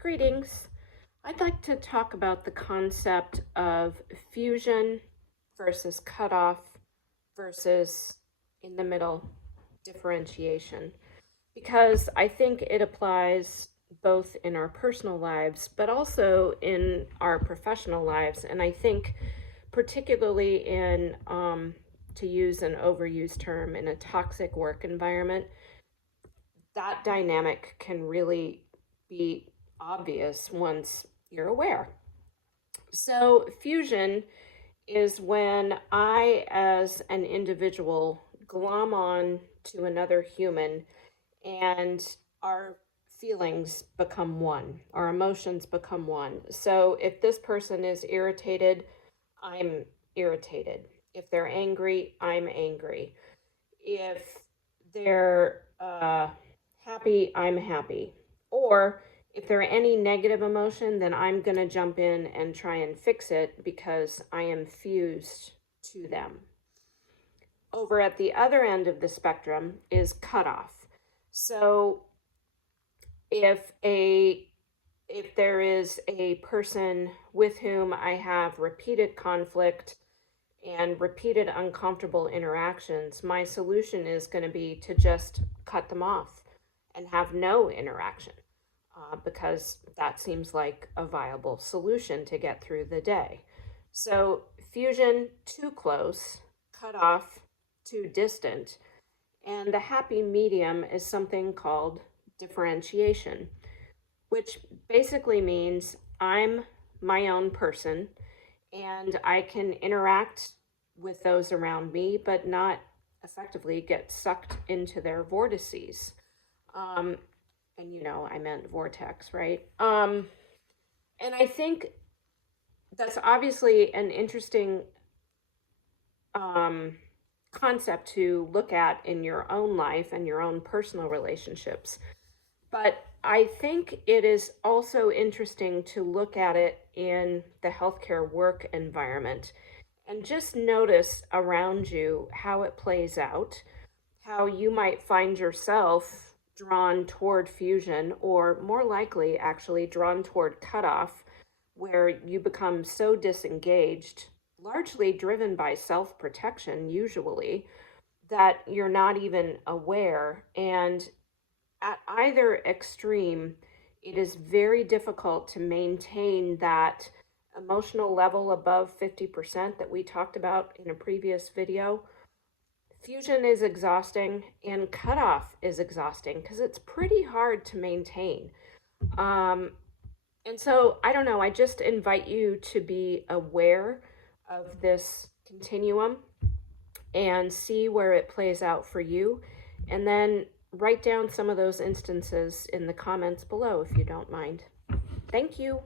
Greetings. I'd like to talk about the concept of fusion versus cutoff versus in the middle differentiation, because I think it applies both in our personal lives but also in our professional lives. And I think, particularly in, to use an overused term, in a toxic work environment, that dynamic can really be obvious once you're aware. So, fusion is when I, as an individual, glom on to another human and our feelings become one, our emotions become one. So, if this person is irritated, I'm irritated. If they're angry, I'm angry. If they're happy, I'm happy. Or if there are any negative emotion, then I'm going to jump in and try and fix it because I am fused to them. Over at the other end of the spectrum is cutoff. So if there is a person with whom I have repeated conflict and repeated uncomfortable interactions, my solution is going to be to just cut them off and have no interaction, because that seems like a viable solution to get through the day. So, fusion, too close; cut off, too distant. And the happy medium is something called differentiation, which basically means I'm my own person and I can interact with those around me, but not effectively get sucked into their vortices. And I meant vortex, right? And I think that's obviously an interesting concept to look at in your own life and your own personal relationships. But I think it is also interesting to look at it in the healthcare work environment and just notice around you how it plays out, how you might find yourself drawn toward fusion, or more likely, actually, drawn toward cutoff, where you become so disengaged, largely driven by self protection, usually, that you're not even aware. And at either extreme, it is very difficult to maintain that emotional level above 50% that we talked about in a previous video. Fusion is exhausting and cutoff is exhausting because it's pretty hard to maintain. And so, I don't know, I just invite you to be aware of this continuum and see where it plays out for you. And then write down some of those instances in the comments below if you don't mind. Thank you.